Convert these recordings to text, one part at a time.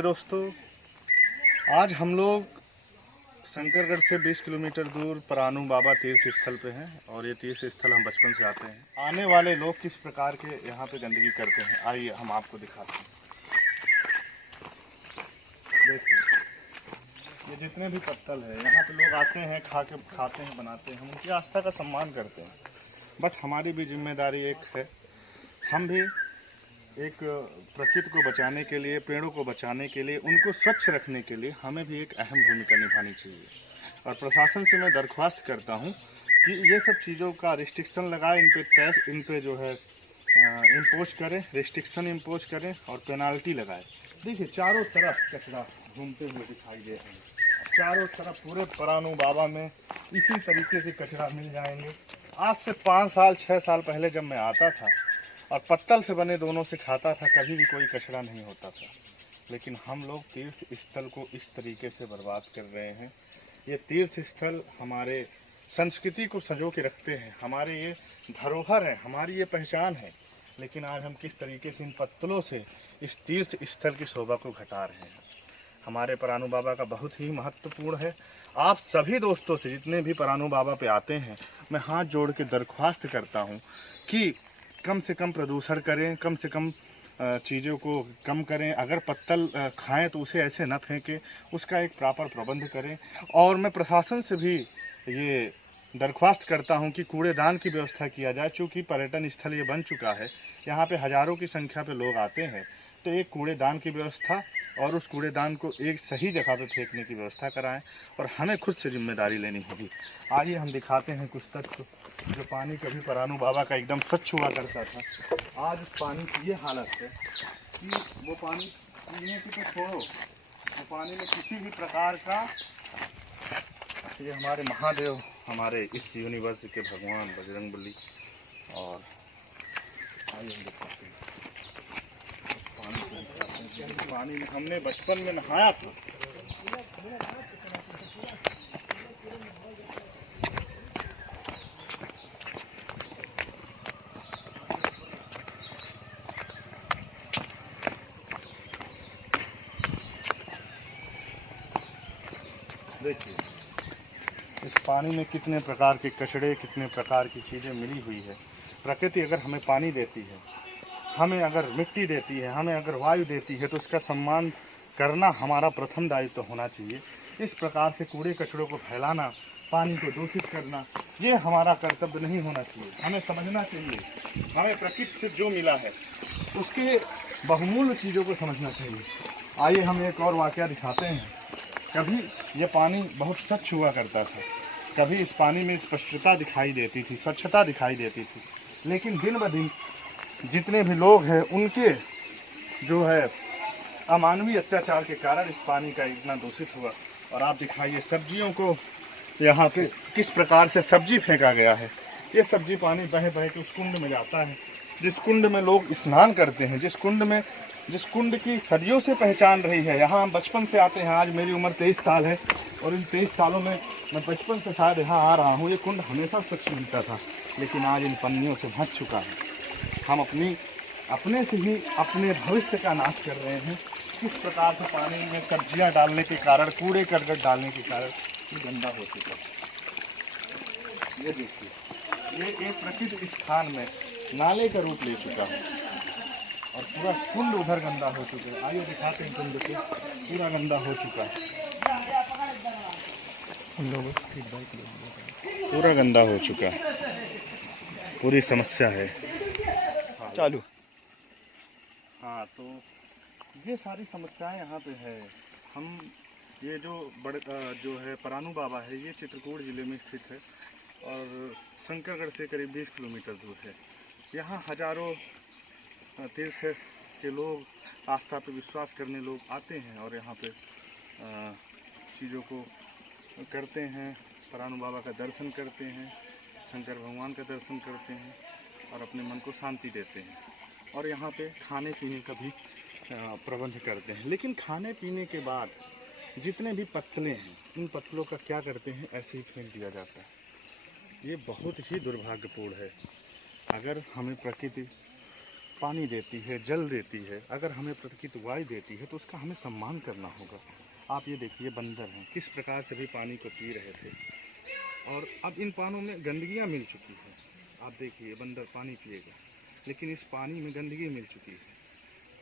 नमस्ते दोस्तों। आज हम लोग शंकरगढ़ से 20 किलोमीटर दूर परानू बाबा तीर्थ स्थल पे हैं और ये तीर्थ स्थल हम बचपन से आते हैं। आने वाले लोग किस प्रकार के यहाँ पे गंदगी करते हैं, आइए हम आपको दिखाते हैं। देखिए, ये जितने भी पत्तल है यहाँ पे लोग आते हैं, खाते हैं, बनाते हैं, हम उनकी आस्था का सम्मान करते हैं। बट हमारी भी जिम्मेदारी एक है, हम भी एक प्रकृति को बचाने के लिए, पेड़ों को बचाने के लिए, उनको स्वच्छ रखने के लिए हमें भी एक अहम भूमिका निभानी चाहिए। और प्रशासन से मैं दरख्वास्त करता हूं कि ये सब चीज़ों का रिस्ट्रिक्शन लगाए, इन पे जो है इम्पोज करें, रिस्ट्रिक्शन इम्पोज करें और पेनाल्टी लगाए। देखिए, चारों तरफ कचरा घूमते हुए दिखाई दे रहे हैं। चारों तरफ पूरे परानू बाबा में इसी तरीके से कचरा मिल जाएंगे। आज से 5 साल 6 साल पहले जब मैं आता था और पत्तल से बने दोनों से खाता था, कभी भी कोई कचरा नहीं होता था। लेकिन हम लोग तीर्थ स्थल को इस तरीके से बर्बाद कर रहे हैं। ये तीर्थ स्थल हमारे संस्कृति को संजो के रखते हैं, हमारे ये धरोहर है, हमारी ये पहचान है। लेकिन आज हम किस तरीके से इन पत्तलों से इस तीर्थ स्थल की शोभा को घटा रहे हैं। हमारे परानू बाबा का बहुत ही महत्वपूर्ण है। आप सभी दोस्तों से, जितने भी परानू बाबा पे आते हैं, मैं हाथ जोड़ के दरख्वास्त करता हूँ कि कम से कम प्रदूषण करें, कम से कम चीज़ों को कम करें। अगर पत्तल खाएं तो उसे ऐसे न फेंकें, उसका एक प्रॉपर प्रबंध करें। और मैं प्रशासन से भी ये दरख्वास्त करता हूं कि कूड़ेदान की व्यवस्था किया जाए। चूँकि पर्यटन स्थल ये बन चुका है, यहाँ पे हज़ारों की संख्या पे लोग आते हैं, तो एक कूड़ेदान की व्यवस्था और उस कूड़ेदान को एक सही जगह पे फेंकने की व्यवस्था कराएं। और हमें खुद से जिम्मेदारी लेनी होगी। आइए हम दिखाते हैं कुछ तथ्य। जो पानी कभी परानू बाबा का एकदम स्वच्छ हुआ करता था, आज उस पानी की ये हालत है कि वो पानी पीने की तो छोड़ो, वो पानी में किसी भी प्रकार का, ये हमारे महादेव, हमारे इस यूनिवर्स के भगवान बजरंगबली, और आइए हम दिखाते हैं पानी में हमने बचपन में नहाया था। देखिए, इस पानी में कितने प्रकार के कचड़े, कितने प्रकार की चीज़ें मिली हुई है। प्रकृति अगर हमें पानी देती है, हमें अगर मिट्टी देती है, हमें अगर वायु देती है, तो उसका सम्मान करना हमारा प्रथम दायित्व होना चाहिए। इस प्रकार से कूड़े कचड़ों को फैलाना, पानी को दूषित करना, ये हमारा कर्तव्य नहीं होना चाहिए। हमें समझना चाहिए, हमें प्रकृति से जो मिला है उसके बहुमूल्य चीज़ों को समझना चाहिए। आइए हम एक और वाक़या दिखाते हैं। कभी ये पानी बहुत स्वच्छ हुआ करता था, कभी इस पानी में स्पष्टता दिखाई देती थी, स्वच्छता दिखाई देती थी। लेकिन दिन ब दिन जितने भी लोग हैं, उनके जो है अमानवीय अत्याचार के कारण इस पानी का इतना दूषित हुआ। और आप दिखाइए सब्जियों को, यहाँ पे किस प्रकार से सब्जी फेंका गया है। ये सब्जी पानी बह बह के उस कुंड में जाता है, जिस कुंड में लोग स्नान करते हैं, जिस कुंड की सदियों से पहचान रही है। यहाँ हम बचपन से आते हैं। आज मेरी उम्र 23 साल है और इन 23 सालों में मैं बचपन से शायद यहाँ आ रहा हूँ। ये कुंड हमेशा स्वच्छ मिलता था, लेकिन आज इन पन्नियों से भर चुका है। हम अपने से ही अपने भविष्य का नाश कर रहे हैं। किस प्रकार से पानी में सब्जियां डालने के कारण, कूड़े करकट डालने के कारण ये गंदा हो चुका है। ये देखिए, ये एक प्रसिद्ध स्थान में नाले का रूप ले चुका है और पूरा कुंड उधर गंदा हो चुका है। आइए दिखाते हैं, कुंड को पूरा गंदा हो चुका है, पूरा गंदा हो चुका है, पूरी समस्या है। चालू। हाँ, तो ये सारी समस्याएं यहाँ पे है। हम ये जो है परानू बाबा है, ये चित्रकूट ज़िले में स्थित है और शंकरगढ़ से करीब 20 किलोमीटर दूर है। यहाँ हजारों तीर्थ के लोग, आस्था पे विश्वास करने लोग आते हैं और यहाँ पे चीज़ों को करते हैं। परानू बाबा का दर्शन करते हैं, शंकर भगवान का दर्शन करते हैं और अपने मन को शांति देते हैं। और यहाँ पे खाने पीने का भी प्रबंध करते हैं। लेकिन खाने पीने के बाद जितने भी पत्तलें हैं, इन पत्तलों का क्या करते हैं, ऐसे ही फेंक दिया जाता है। ये बहुत ही दुर्भाग्यपूर्ण है। अगर हमें प्रकृति पानी देती है, जल देती है, अगर हमें प्रकृति वायु देती है तो उसका हमें सम्मान करना होगा। आप ये देखिए बंदर हैं किस प्रकार से भी पानी को पी रहे थे, और अब इन पानों में गंदगियाँ मिल चुकी हैं। आप देखिए बंदर पानी पिएगा, लेकिन इस पानी में गंदगी मिल चुकी है,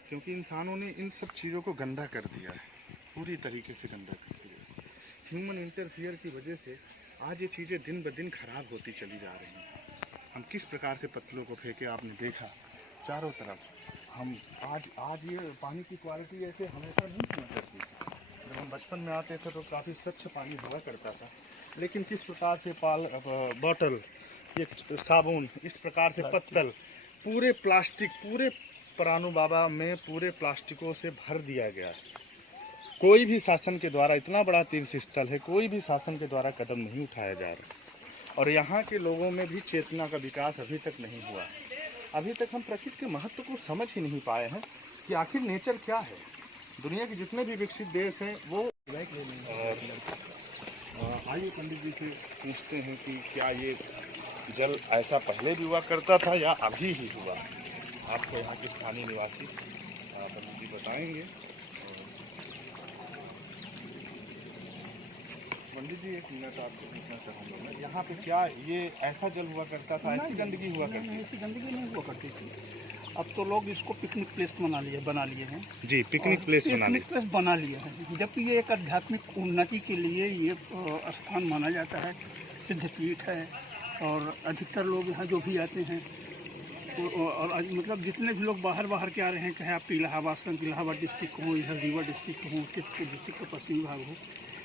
क्योंकि इंसानों ने इन सब चीज़ों को गंदा कर दिया है, पूरी तरीके से गंदा कर दिया है। ह्यूमन इंटरफियर की वजह से आज ये चीज़ें दिन ब दिन खराब होती चली जा रही हैं। हम किस प्रकार से पत्तलों को फेंके, आपने देखा चारों तरफ। हम आज ये पानी की क्वालिटी ऐसे हमेशा नहीं हुआ करती। जब हम बचपन में आते थे तो काफ़ी स्वच्छ पानी हुआ करता था, लेकिन किस प्रकार से बॉटल, ये साबुन, इस प्रकार से पत्तल, पूरे प्लास्टिक, पूरे परानू बाबा में पूरे प्लास्टिकों से भर दिया गया है। कोई भी शासन के द्वारा, इतना बड़ा तीर्थ स्थल है, कोई भी शासन के द्वारा कदम नहीं उठाया जा रहा, और यहाँ के लोगों में भी चेतना का विकास अभी तक नहीं हुआ। अभी तक हम प्रकृति के महत्व को समझ ही नहीं पाए हैं कि आखिर नेचर क्या है। दुनिया के जितने भी विकसित देश हैं वो आइए पंडित जी से पूछते हैं कि क्या ये जल ऐसा पहले भी हुआ करता था या अभी ही हुआ। आपको यहाँ के स्थानीय निवासी पंडित जी बताएंगे। पंडित जी एक मिनट आपको पूछना चाहूँगा मैं, यहाँ पे क्या ये ऐसा जल हुआ करता था, ऐसी गंदगी हुआ करती थी? ऐसी गंदगी नहीं हुआ करती थी। अब तो लोग इसको पिकनिक प्लेस बना लिए हैं। जी, पिकनिक प्लेस बना लिए हैं। जबकि ये एक आध्यात्मिक उन्नति के लिए ये स्थान माना जाता है, सिद्धपीठ है, और अधिकतर लोग यहाँ जो भी आते हैं और मतलब जितने भी लोग बाहर के आ रहे हैं, चाहे आप इलाहाबाद डिस्ट्रिक्ट हो, इधर रीवा डिस्ट्रिक्ट हो, डिस्ट्रिक्ट का पश्चिमी भाग हो,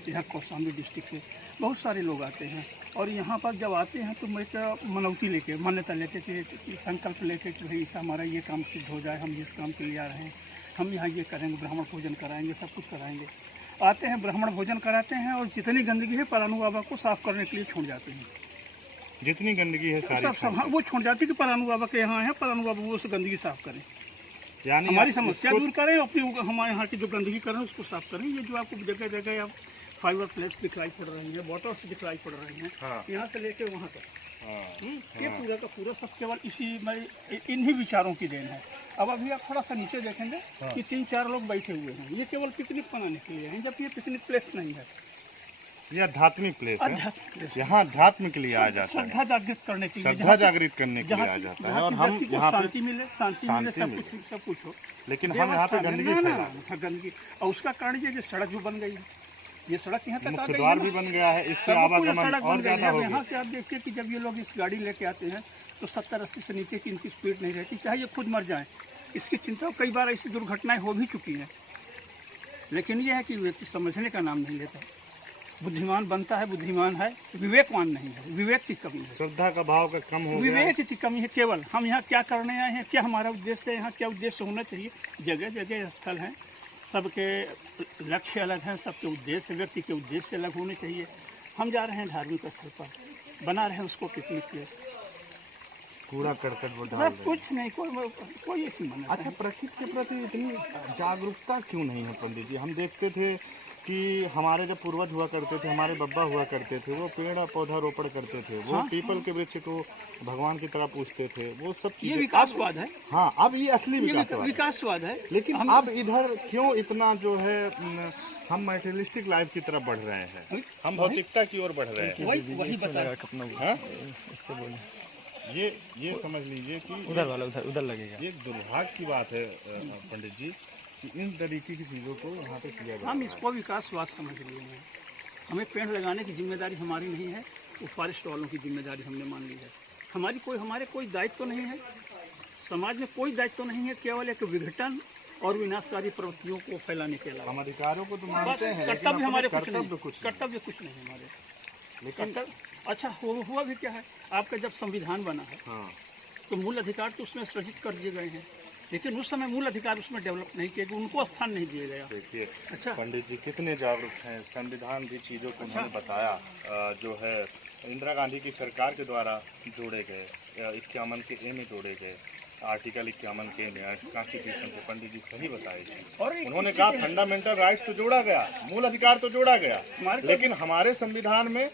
यहाँ कौशाम्बी डिस्ट्रिक्ट से बहुत सारे लोग आते हैं। और यहाँ पर जब आते हैं तो मैं मनौती लेके, मान्यता लेके, संकल्प लेके कि भाई हमारा ये काम सिद्ध हो जाए, हम जिस काम के लिए आ रहे हैं हम यहाँ ये करेंगे, ब्राह्मण भोजन कराएंगे, सब कुछ कराएंगे। आते हैं, ब्राह्मण भोजन कराते हैं, और जितनी गंदगी है परानू बाबा को साफ करने के लिए छोड़ जाते हैं। जितनी गंदगी है सारी सब वो छोड़ जाती है कि परानू बाबा के यहाँ है, परानू बाबा वो उस गंदगी साफ करें, यानी हमारी समस्या दूर करें, अपनी हमारे यहाँ की जो गंदगी करें उसको साफ करें। ये जो आपको जगह जगह आप फाइबर प्लेट्स दिखाई पड़ रही हैं, बॉटल्स दिखाई पड़ रही हैं, हाँ। यहाँ से लेके वहाँ तक, ये हाँ। पूरा का पूरा सब केवल इन्हीं विचारों की देन है। अब अभी आप थोड़ा सा नीचे देखेंगे कि 3-4 लोग बैठे हुए हैं, ये केवल पिकनिक मनाने के लिए हैं, जबकि ये पिकनिक प्लेस नहीं है, ये आध्यात्मिक प्लेस है। यहाँ अध्यात्म के लिए आ जाता है, श्रद्धा जागृत करने के लिए, श्रद्धा जागृत करने के लिए आ जाता है, और हम यहाँ पे शांति मिले, सब कुछ हो। लेकिन हम यहाँ पे गंदगी, और उसका कारण ये सड़क जो बन गई है, ये सड़क यहाँ तक आ गई, द्वार भी बन गया है, इससे आवागमन और ज्यादा हो गया। यहाँ से आप देखिए कि जब ये लोग इस गाड़ी लेके आते हैं तो 70-80 से नीचे की इनकी स्पीड नहीं रहती, चाहे ये खुद मर जाए, इसकी चिंता। कई बार ऐसी दुर्घटनाएं हो भी चुकी हैं, लेकिन यह है कि व्यक्ति समझने का नाम नहीं लेता। बुद्धिमान बनता है, बुद्धिमान है, विवेकवान नहीं है, विवेक की कमी है, श्रद्धा का भाव का कम हो गया, विवेक की कमी है। केवल हम यहाँ क्या करने आए हैं, क्या हमारा उद्देश्य है, यहाँ क्या उद्देश्य होना चाहिए। जगह जगह स्थल हैं, सबके लक्ष्य अलग हैं, सबके उद्देश्य, व्यक्ति के उद्देश्य अलग होने चाहिए। हम जा रहे हैं धार्मिक स्थल पर, बना रहे हैं उसको पिकनिक प्लेस, कूड़ा करकट वो डाल रहे हैं। कुछ नहीं, कोई ऐसी मन। अच्छा, प्रकृति के प्रति इतनी जागरूकता क्यों नहीं है पंडित जी? हम देखते थे कि हमारे जब पूर्वज हुआ करते थे, हमारे बब्बा हुआ करते थे, वो पेड़ पौधा रोपण करते थे, वो पीपल के वृक्ष को भगवान की तरह पूजते थे, वो सब ये विकासवाद है। हाँ, अब ये असली विकासवाद है। लेकिन अब इधर क्यों इतना जो है हम मटेरियलिस्टिक लाइफ की तरफ बढ़ रहे हैं, हम भौतिकता की ओर बढ़ रहे हैं। वही बता, इससे बोलिए, ये समझ लीजिए कि उधर लगेगा। ये दुर्भाग्य की बात है पंडित जी कि इन तरीके की चीज़ों को यहाँ पे किया जाता है। हम इसको विकासवाद समझ लिए हैं। हमें पेड़ लगाने की जिम्मेदारी हमारी नहीं है, वो फॉरेस्ट वालों की जिम्मेदारी हमने मान ली है। हमारे कोई दायित्व तो नहीं है, समाज में कोई दायित्व तो नहीं है, केवल एक विघटन और विनाशकारी प्रवृत्तियों को फैलाने के अलावा। हम अधिकारों को तो मानते हैं, कर्तव्य हमारे कर्तव्य कुछ नहीं हमारे। लेकिन अच्छा हुआ भी क्या है, आपका जब संविधान बना है तो मूल अधिकार तो उसमें सृजित कर दिए गए हैं, लेकिन उस समय मूल अधिकार उसमें डेवलप नहीं किए गए, उनको स्थान नहीं दिया गया। देखिए अच्छा, पंडित जी कितने जागरूक हैं, संविधान भी चीज़ों को उन्होंने बताया, जो है इंदिरा गांधी की सरकार के द्वारा जोड़े गए, 51 के ए में जोड़े गए, आर्टिकल 51 के कॉन्स्टिट्यूशन के पंडित जी सही बताए थे। और उन्होंने कहा फंडामेंटल राइट्स तो जोड़ा गया, मूल अधिकार तो जोड़ा गया, लेकिन हमारे संविधान में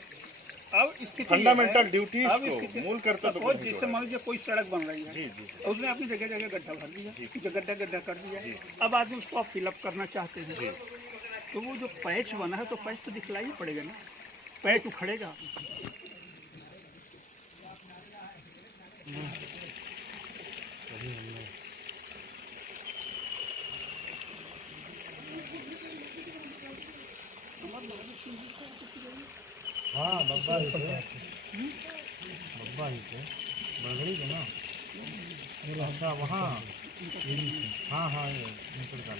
अब स्थिति फंडामेंटल है, ड्यूटीज अब को, स्थिति- मूल कर्तव्य को सपोज नहीं जैसे जोड़ा। मान लीजिए कोई सड़क बन रही है, जी जी और उसने अपनी जगह जगह गड्ढा भर दिया, जी। गड्ढा कर दिया। जी। अब आदमी उसको फिलअप करना चाहते हैं, जी। तो वो जो पैच बना है तो पैच तो दिखलाई पड़ेगा ना, पैच उखड़ेगा। हाँ बब्बा ही थे, बब्बा ही थे, बड़गड़ी के ना, अच्छा वहाँ, हाँ हाँ ये निकल का